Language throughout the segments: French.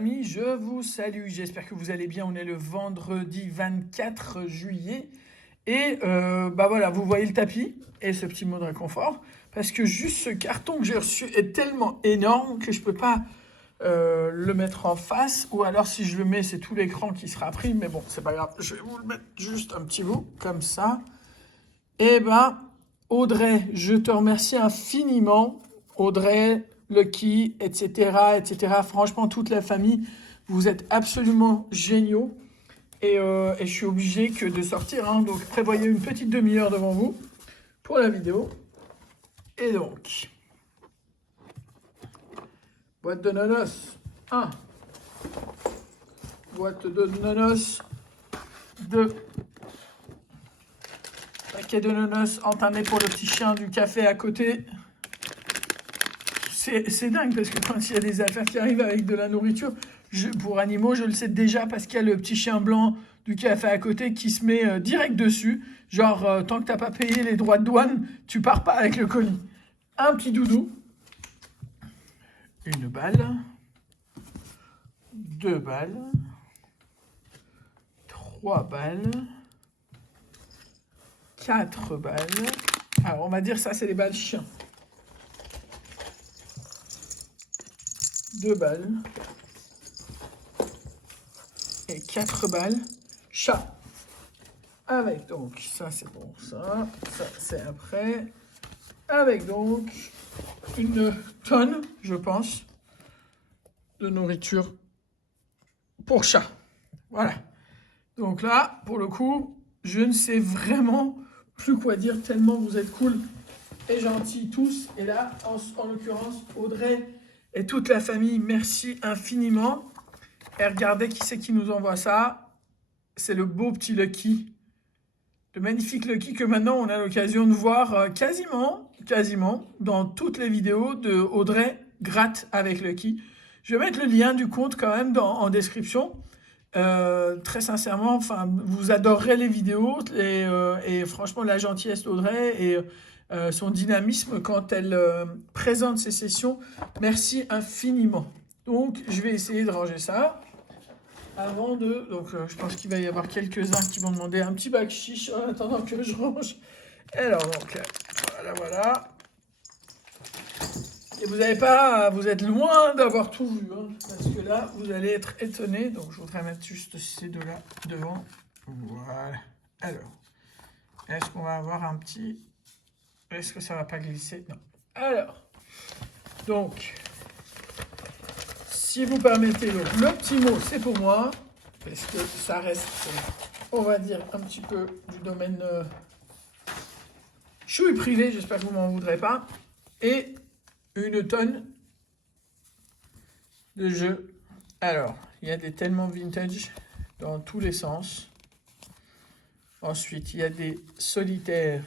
amis, je vous salue, j'espère que vous allez bien, on est le vendredi 24 juillet et voilà, vous voyez le tapis et ce petit mot de réconfort parce que juste ce carton que j'ai reçu est tellement énorme que je peux pas le mettre en face ou alors si je le mets c'est tout l'écran qui sera pris mais bon c'est pas grave, je vais vous le mettre juste un petit bout comme ça. Eh ben, Audrey, je te remercie infiniment. Audrey, Lucky, etc., etc. Franchement, toute la famille, vous êtes absolument géniaux. Et je suis obligé que de sortir. Hein. Donc, prévoyez une petite demi-heure devant vous pour la vidéo. Et donc, boîte de nonos 1. Boîte de nonos 2. Paquet de nonos entamé pour le petit chien du café à côté. C'est dingue parce que quand il y a des affaires qui arrivent avec de la nourriture, pour animaux, je le sais déjà parce qu'il y a le petit chien blanc du café à côté qui se met direct dessus. Genre, tant que t'as pas payé les droits de douane, tu pars pas avec le colis. Un petit doudou. Une balle. 2 balles. 3 balles. 4 balles. Alors, on va dire ça, c'est les balles chiens. 2 balles. Et 4 balles chat. Avec donc, ça c'est pour ça. Ça c'est après. Avec donc une tonne, je pense, de nourriture pour chat. Voilà. Donc là, pour le coup, je ne sais vraiment plus quoi dire tellement vous êtes cool et gentils tous. Et là, en l'occurrence, Audrey et toute la famille, merci infiniment. Et regardez qui c'est qui nous envoie ça. C'est le beau petit Lucky. Le magnifique Lucky que maintenant on a l'occasion de voir quasiment dans toutes les vidéos de Audrey gratte avec Lucky. Je vais mettre le lien du compte quand même en description. Très sincèrement, enfin, vous adorerez les vidéos et franchement la gentillesse d'Audrey et son dynamisme quand elle présente ses sessions. Merci infiniment. Donc je vais essayer de ranger ça. Avant de... Donc je pense qu'il va y avoir quelques-uns qui vont demander un petit bac chiche en attendant que je range. Alors donc, voilà. Et vous n'avez pas... Vous êtes loin d'avoir tout vu. Hein, parce que là, vous allez être étonnés. Donc je voudrais mettre juste ces deux-là devant. Voilà. Alors, est-ce qu'on va avoir un petit... Est-ce que ça va pas glisser? Non. Alors, donc... Si vous permettez, le petit mot, c'est pour moi, parce que ça reste, on va dire, un petit peu du domaine chouille privé, j'espère que vous m'en voudrez pas, et une tonne de jeux. Alors, il y a des tellement vintage dans tous les sens. Ensuite, il y a des solitaires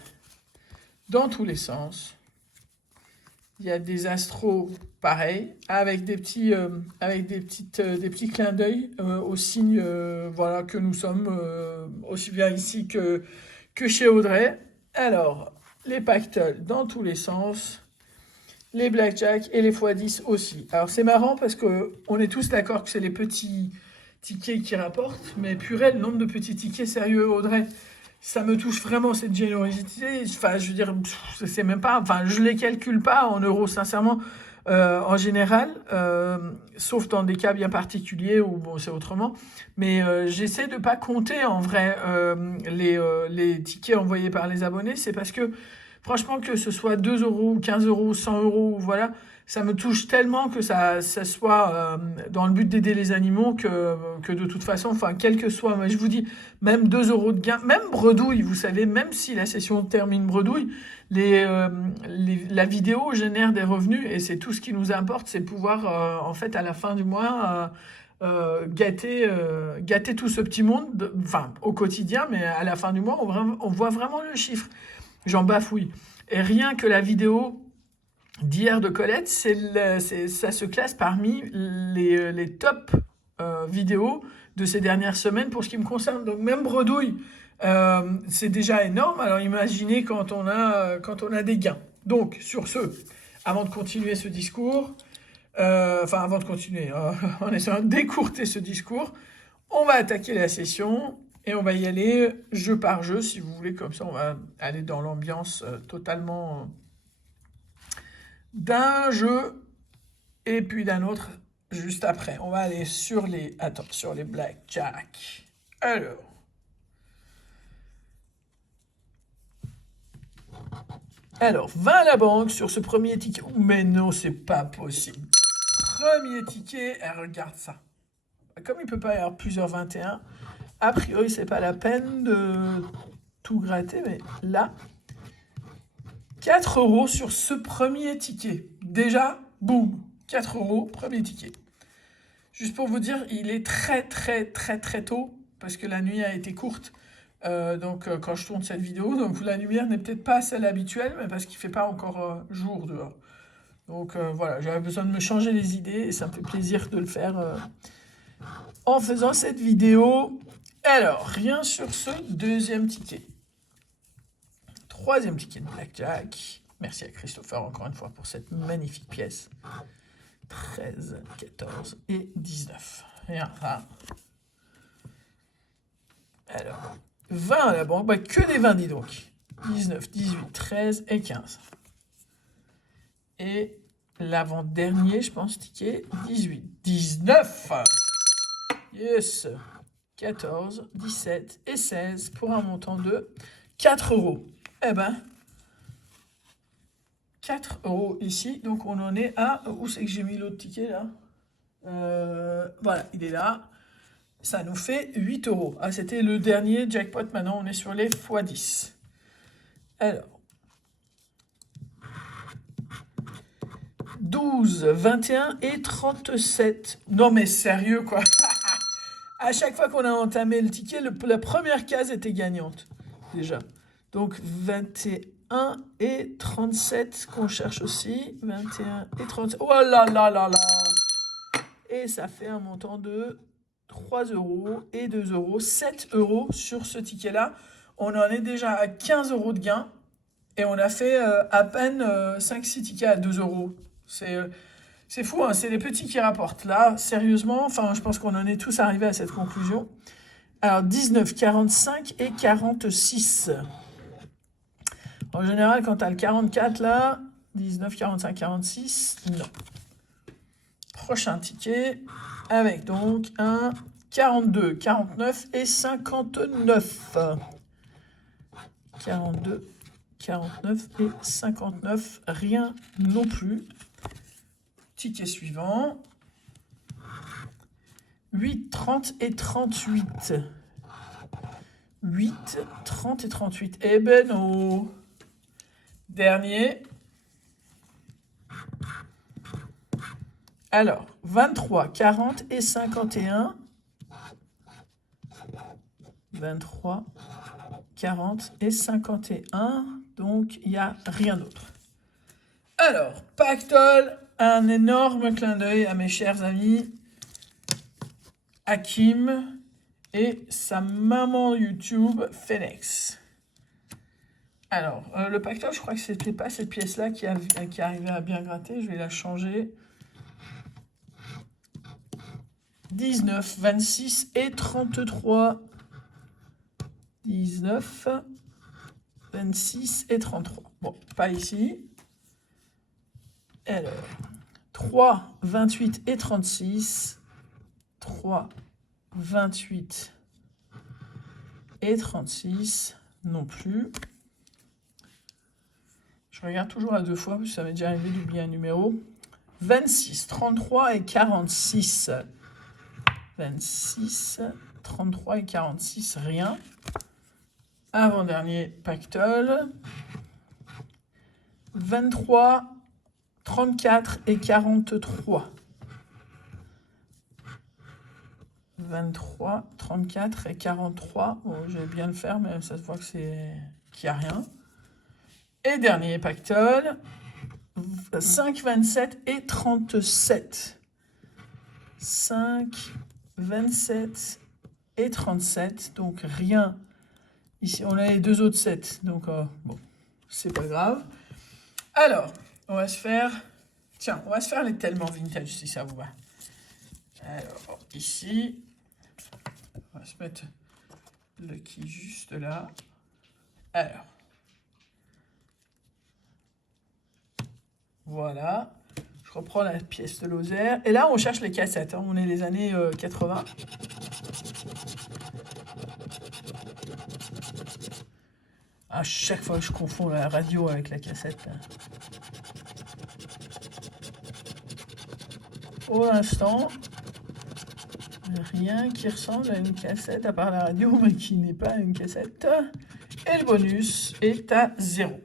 dans tous les sens. Il y a des astros pareils, avec des petits, des petits clins d'œil au signe voilà, que nous sommes, aussi bien ici que chez Audrey. Alors, les pactoles dans tous les sens, les blackjack et les x10 aussi. Alors, c'est marrant parce qu'on est tous d'accord que c'est les petits tickets qui rapportent, mais purée, le nombre de petits tickets, sérieux, Audrey, ça me touche vraiment cette générosité. Enfin, je veux dire, c'est même pas. Enfin, je les calcule pas en euros, sincèrement. En général, sauf dans des cas bien particuliers où bon, c'est autrement. Mais j'essaie de pas compter en vrai les tickets envoyés par les abonnés. C'est parce que franchement, que ce soit 2 euros, 15 euros, 100 euros, voilà, ça me touche tellement que ça soit dans le but d'aider les animaux que de toute façon, enfin, quel que soit, moi, je vous dis, même 2 euros de gain, même bredouille, vous savez, même si la session termine bredouille, la vidéo génère des revenus et c'est tout ce qui nous importe, c'est pouvoir, en fait, à la fin du mois, gâter tout ce petit monde, enfin, au quotidien, mais à la fin du mois, on voit vraiment le chiffre. J'en bafouille. Et rien que la vidéo d'hier de Colette, ça se classe parmi les top vidéos de ces dernières semaines pour ce qui me concerne. Donc même bredouille, c'est déjà énorme. Alors imaginez quand on a des gains. Donc sur ce, avant de continuer ce discours, Enfin, avant de continuer, en essayant d'écourter ce discours, on va attaquer la session et on va y aller jeu par jeu, si vous voulez, comme ça on va aller dans l'ambiance totalement d'un jeu et puis d'un autre juste après. On va aller sur les, attends, sur les blackjack. Alors, 20 à la banque sur ce premier ticket. Mais non, c'est pas possible. Premier ticket, regarde ça. Comme il peut pas y avoir plusieurs 21, a priori, c'est pas la peine de tout gratter, mais là, 4 € sur ce premier ticket. Déjà, boum, 4 €, premier ticket. Juste pour vous dire, il est très tôt, parce que la nuit a été courte. Quand je tourne cette vidéo, donc la lumière n'est peut-être pas celle habituelle, mais parce qu'il ne fait pas encore jour dehors. Donc voilà, j'avais besoin de me changer les idées et ça me fait plaisir de le faire en faisant cette vidéo. Alors, rien sur ce deuxième ticket. Troisième ticket de blackjack. Merci à Christopher encore une fois pour cette magnifique pièce. 13, 14 et 19. Rien là. Alors, 20 à la banque, que des 20 dis donc. 19, 18, 13 et 15. Et l'avant-dernier, je pense, ticket, 18, 19. Yes. 14, 17 et 16 pour un montant de 4 €. Eh ben, 4 € ici. Donc on en est à... Où c'est que j'ai mis l'autre ticket là? Voilà, il est là. Ça nous fait 8 €. Ah, c'était le dernier jackpot. Maintenant, on est sur les x10. Alors. 12, 21 et 37. Non mais sérieux quoi. À chaque fois qu'on a entamé le ticket, la première case était gagnante. Déjà. Donc 21 et 37 qu'on cherche aussi. 21 et 37. Oh là là là là. Et ça fait un montant de 3 € et 2 €. 7 € sur ce ticket-là. On en est déjà à 15 € de gain. Et on a fait à peine 5-6 tickets à 2 €. C'est fou, hein, c'est les petits qui rapportent. Là, sérieusement, enfin, je pense qu'on en est tous arrivés à cette conclusion. Alors, 19, 45 et 46. En général, quand tu as le 44 là, 19, 45, 46, non. Prochain ticket, avec donc un 42, 49 et 59. 42, 49 et 59, rien non plus. Ticket suivant. 8, 30 et 38. 8, 30 et 38. Eh ben non. Dernier. Alors, 23, 40 et 51. 23, 40 et 51. Donc, il n'y a rien d'autre. Alors, Pactole, un énorme clin d'œil à mes chers amis Hakim et sa maman YouTube, Phoenix. Alors, le Pactole, je crois que c'était pas cette pièce-là qui arrivait à bien gratter. Je vais la changer. 19, 26 et 33. 19, 26 et 33. Bon, pas ici. Alors, 3, 28 et 36. 3, 28 et 36 non plus. Je regarde toujours à deux fois, parce que ça m'est déjà arrivé d'oublier un numéro. 26, 33 et 46. 26, 33 et 46, rien. Avant-dernier pactole. 23, 34 et 43. 23, 34 et 43. Bon, je vais bien le faire, mais ça se voit que qu'il n'y a rien. Et dernier pactole. 5, 27 et 37. 5, 27 et 37. Donc rien. Ici, on a les deux autres 7. Donc, bon, c'est pas grave. Alors, on va se faire Tiens, on va se faire les tellement vintage si ça vous va. Alors, ici, on va se mettre le qui juste là. Alors, voilà. Je reprends la pièce de Lozère. Et là, on cherche les cassettes. Hein. On est les années 80. À chaque fois, je confonds la radio avec la cassette. Là. Pour l'instant, rien qui ressemble à une cassette, à part la radio, mais qui n'est pas une cassette. Et le bonus est à 0.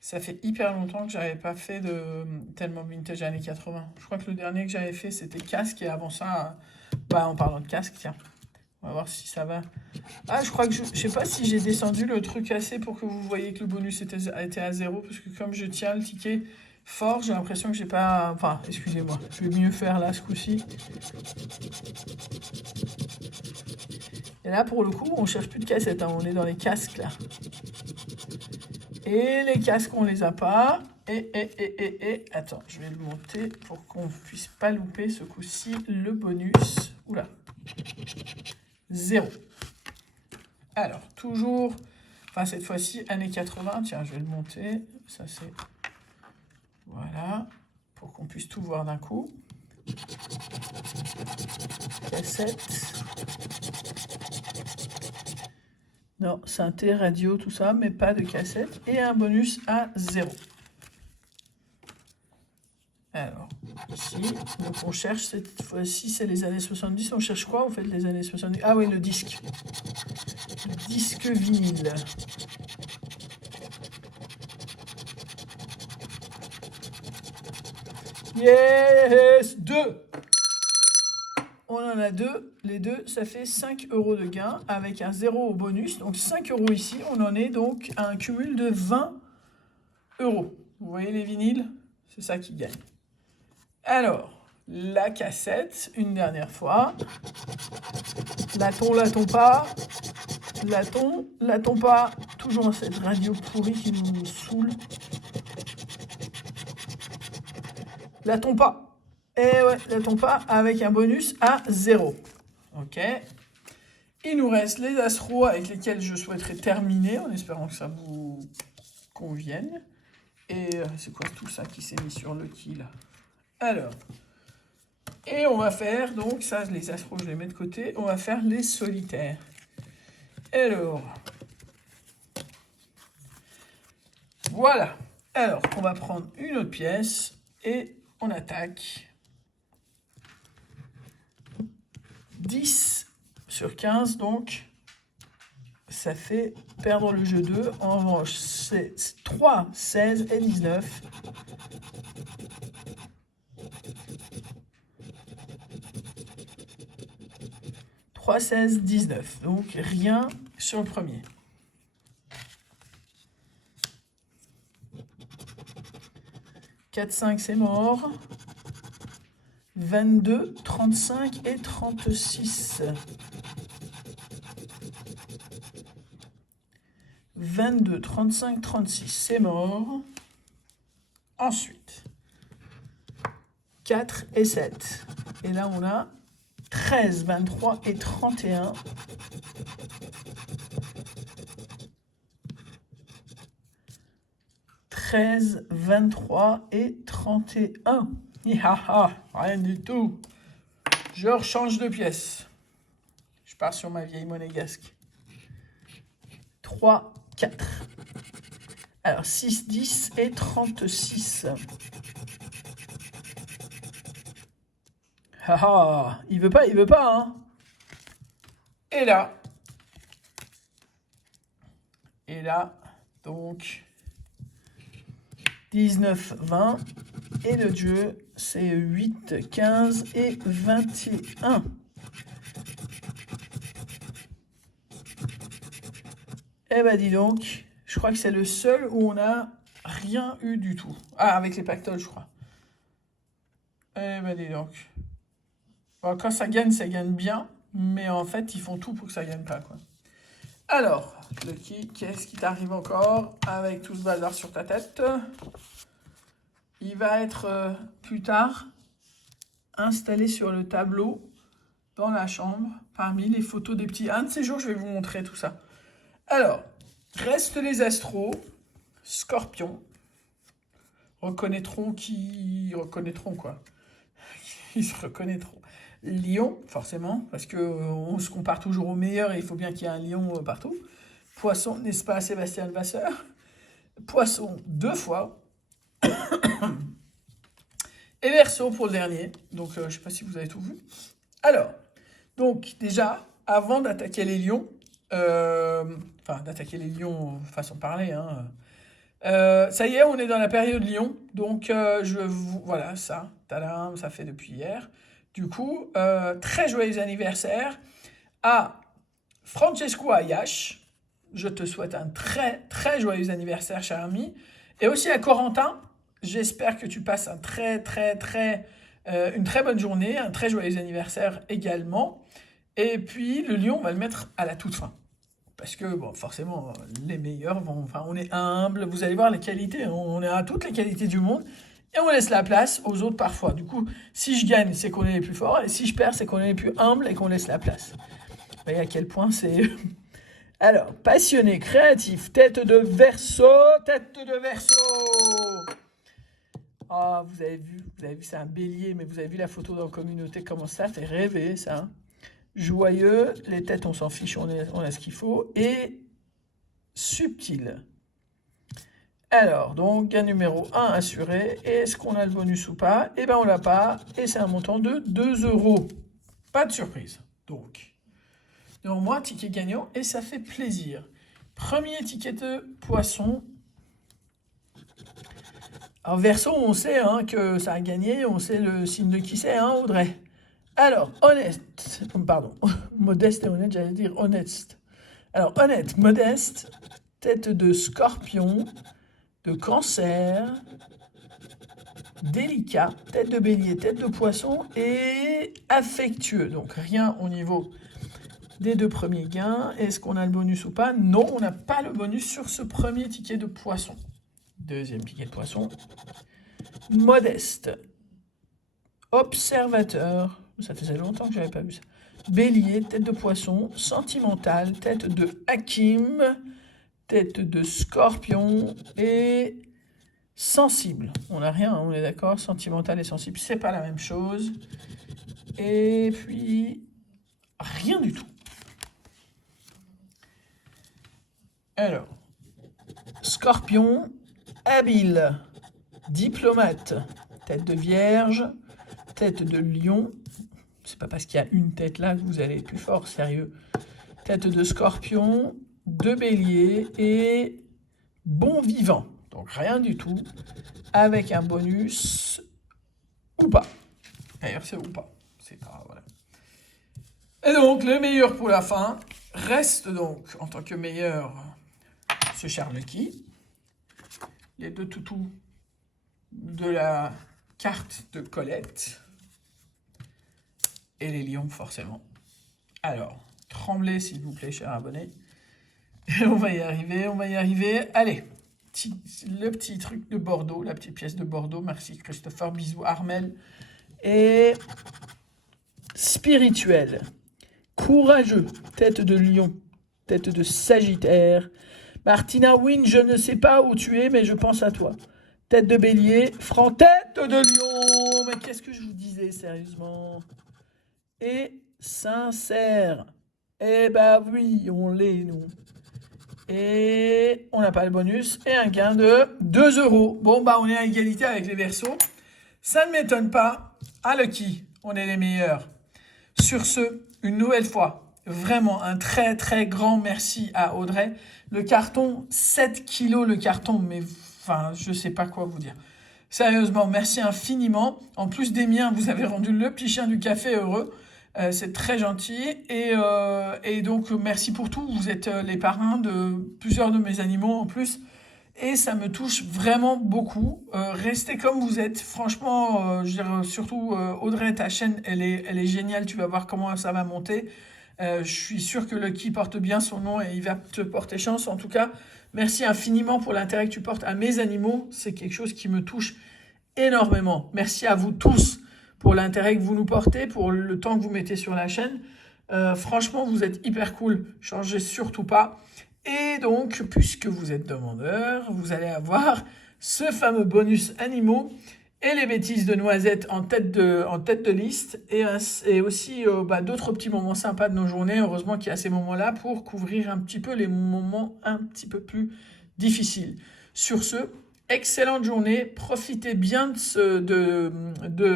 Ça fait hyper longtemps que j'avais pas fait de tellement vintage années 80. Je crois que le dernier que j'avais fait, c'était casque. Et avant ça, en parlant de casque, tiens, on va voir si ça va. Ah, je crois que je sais pas si j'ai descendu le truc assez pour que vous voyez que le bonus était à 0. Parce que comme je tiens le ticket fort, j'ai l'impression que j'ai pas... Enfin, excusez-moi, je vais mieux faire là ce coup-ci. Et là, pour le coup, on cherche plus de cassettes. Hein. On est dans les casques là. Et les casques, on les a pas. Et, attends, je vais le monter pour qu'on ne puisse pas louper ce coup-ci le bonus. Oula. 0. Alors, toujours, enfin cette fois-ci, années 80. Tiens, je vais le monter. Ça, c'est... Voilà. Pour qu'on puisse tout voir d'un coup. Cassette. Non, synthé, radio, tout ça, mais pas de cassette. Et un bonus à 0. Alors, ici, donc on cherche cette fois-ci, c'est les années 70. On cherche quoi? Vous faites les années 70. Ah oui, le disque. Le disque vinyle. Yes! 2. On en a 2. Les deux, ça fait 5 € de gain avec un 0 au bonus. Donc 5 € ici. On en est donc à un cumul de 20 €. Vous voyez les vinyles? C'est ça qui gagne. Alors, la cassette, une dernière fois. L'a-t-on pas? L'a-t-on pas? Toujours cette radio pourrie qui nous saoule. L'a-t-on pas? Et ouais, l'a-t-on pas avec un bonus à 0. Ok. Il nous reste les astros avec lesquels je souhaiterais terminer en espérant que ça vous convienne. Et c'est quoi tout ça qui s'est mis sur le qui là? Alors, et on va faire, donc ça, les astros, je les mets de côté. On va faire les solitaires. Alors, voilà. Alors, on va prendre une autre pièce et on attaque. 10 sur 15, donc, ça fait perdre le jeu 2. En revanche, c'est 3, 16 et 19. « 3, 16, 19. Donc, rien sur le premier. « 4, 5, c'est mort. 22, 35 et 36. 22, 35, 36, c'est mort. Ensuite, 4 et 7. Et là, on a 13, 23 et 31. « 13, 23 et 31. Hihaha, rien du tout. Je rechange de pièce. Je pars sur ma vieille monégasque. 3, 4. Alors, 6, 10 et 36. Haha, il veut pas, hein. Et là, donc, 19, 20. Et le jeu, c'est 8, 15 et 21. Eh ben dis donc, je crois que c'est le seul où on n'a rien eu du tout. Ah, avec les pactoles, je crois. Eh ben dis donc. Bon, quand ça gagne bien. Mais en fait, ils font tout pour que ça gagne pas, quoi. Alors, Lucky, qu'est-ce qui t'arrive encore avec tout ce bazar sur ta tête? Il va être plus tard installé sur le tableau dans la chambre parmi les photos des petits. Un de ces jours, je vais vous montrer tout ça. Alors, restent les astros, Scorpion. Reconnaîtront quoi? Ils se reconnaîtront. Lion, forcément, parce qu'on se compare toujours au meilleur et il faut bien qu'il y ait un lion partout. Poisson, n'est-ce pas, Sébastien Vasseur? Poisson, 2 fois. Et Verseau pour le dernier. Donc, je ne sais pas si vous avez tout vu. Alors, donc, déjà, avant d'attaquer les lions, d'attaquer les lions façon de parler, hein, ça y est, on est dans la période lion. Donc, voilà, ça, tadam, ça fait depuis hier. Du coup, très joyeux anniversaire à Francesco Ayash. Je te souhaite un très, très joyeux anniversaire, cher ami. Et aussi à Corentin. J'espère que tu passes une très bonne journée, un très joyeux anniversaire également. Et puis, le lion, on va le mettre à la toute fin. Parce que, bon, forcément, les meilleurs vont... Enfin, on est humble, vous allez voir les qualités. On a toutes les qualités du monde. Et on laisse la place aux autres parfois. Du coup, si je gagne, c'est qu'on est les plus forts. Et si je perds, c'est qu'on est les plus humbles et qu'on laisse la place. Vous voyez à quel point c'est... Alors, passionné, créatif, tête de Verseau. Ah, vous avez vu, c'est un bélier, mais vous avez vu la photo dans la communauté, comment ça fait rêver, ça. Joyeux, les têtes, on s'en fiche, on a ce qu'il faut. Et subtil. Alors, donc, gain numéro 1 assuré. Est-ce qu'on a le bonus ou pas? Eh bien, on l'a pas. Et c'est un montant de 2 €. Pas de surprise. Donc, moi, ticket gagnant, et ça fait plaisir. Premier ticket de poisson. Alors, Verseau, on sait que ça a gagné, on sait le signe de qui c'est, Audrey. Alors, modeste et honnête, j'allais dire honnête. Alors, honnête, modeste, tête de Scorpion, de Cancer, délicat, tête de Bélier, tête de Poisson et affectueux. Donc, rien au niveau des 2 premiers gains. Est-ce qu'on a le bonus ou pas? Non, on n'a pas le bonus sur ce premier ticket de Poisson. Deuxième ticket de Poisson. Modeste. Observateur. Ça faisait longtemps que je n'avais pas vu ça. Bélier, tête de Poisson. Sentimental, tête de Hakim. Tête de Scorpion. Et sensible. On n'a rien, on est d'accord. Sentimental et sensible, c'est pas la même chose. Et puis, rien du tout. Alors, Scorpion, habile, diplomate, tête de Vierge, tête de Lion. C'est pas parce qu'il y a une tête là que vous allez être plus fort, sérieux. Tête de Scorpion, de Bélier et bon vivant. Donc rien du tout, avec un bonus ou pas. D'ailleurs, c'est ou pas. C'est pas, voilà. Et donc, le meilleur pour la fin reste donc, en tant que meilleur, ce cher Lucky. Les 2 toutous de la carte de Colette. Et les lions, forcément. Alors, tremblez, s'il vous plaît, cher abonné. Et on va y arriver. Allez, le petit truc de Bordeaux, la petite pièce de Bordeaux. Merci, Christopher. Bisous, Armel. Et spirituel. Courageux, tête de lion, tête de Sagittaire. Martina Wynne, je ne sais pas où tu es, mais je pense à toi. Tête de Bélier, Franck, tête de Lion. Mais qu'est-ce que je vous disais, sérieusement? Et sincère. Eh ben oui, on l'est, nous. Et on n'a pas le bonus. Et un gain de 2 €. Bon, bah, on est à égalité avec les Verseaux. Ça ne m'étonne pas. À Lucky, on est les meilleurs. Sur ce, une nouvelle fois, vraiment un très très grand merci à Audrey. Le carton, 7 kilos le carton, mais enfin, je sais pas quoi vous dire. Sérieusement, merci infiniment. En plus des miens, vous avez rendu le petit chien du café heureux. C'est très gentil. Et donc, merci pour tout. Vous êtes les parrains de plusieurs de mes animaux en plus. Et ça me touche vraiment beaucoup. Restez comme vous êtes. Franchement, je veux dire, surtout Audrey, ta chaîne, elle est géniale. Tu vas voir comment ça va monter. Je suis sûr que Lucky porte bien son nom et il va te porter chance. En tout cas, merci infiniment pour l'intérêt que tu portes à mes animaux. C'est quelque chose qui me touche énormément. Merci à vous tous pour l'intérêt que vous nous portez, pour le temps que vous mettez sur la chaîne. Franchement, vous êtes hyper cool. Changez surtout pas. Et donc, puisque vous êtes demandeur, vous allez avoir ce fameux bonus animaux et les bêtises de Noisette en tête de liste et aussi d'autres petits moments sympas de nos journées. Heureusement qu'il y a ces moments-là pour couvrir un petit peu les moments un petit peu plus difficiles. Sur ce, excellente journée. Profitez bien de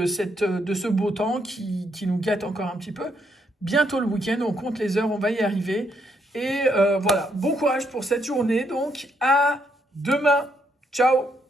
ce beau temps qui nous gâte encore un petit peu. Bientôt le week-end, on compte les heures, on va y arriver. Et voilà, bon courage pour cette journée. Donc, à demain. Ciao!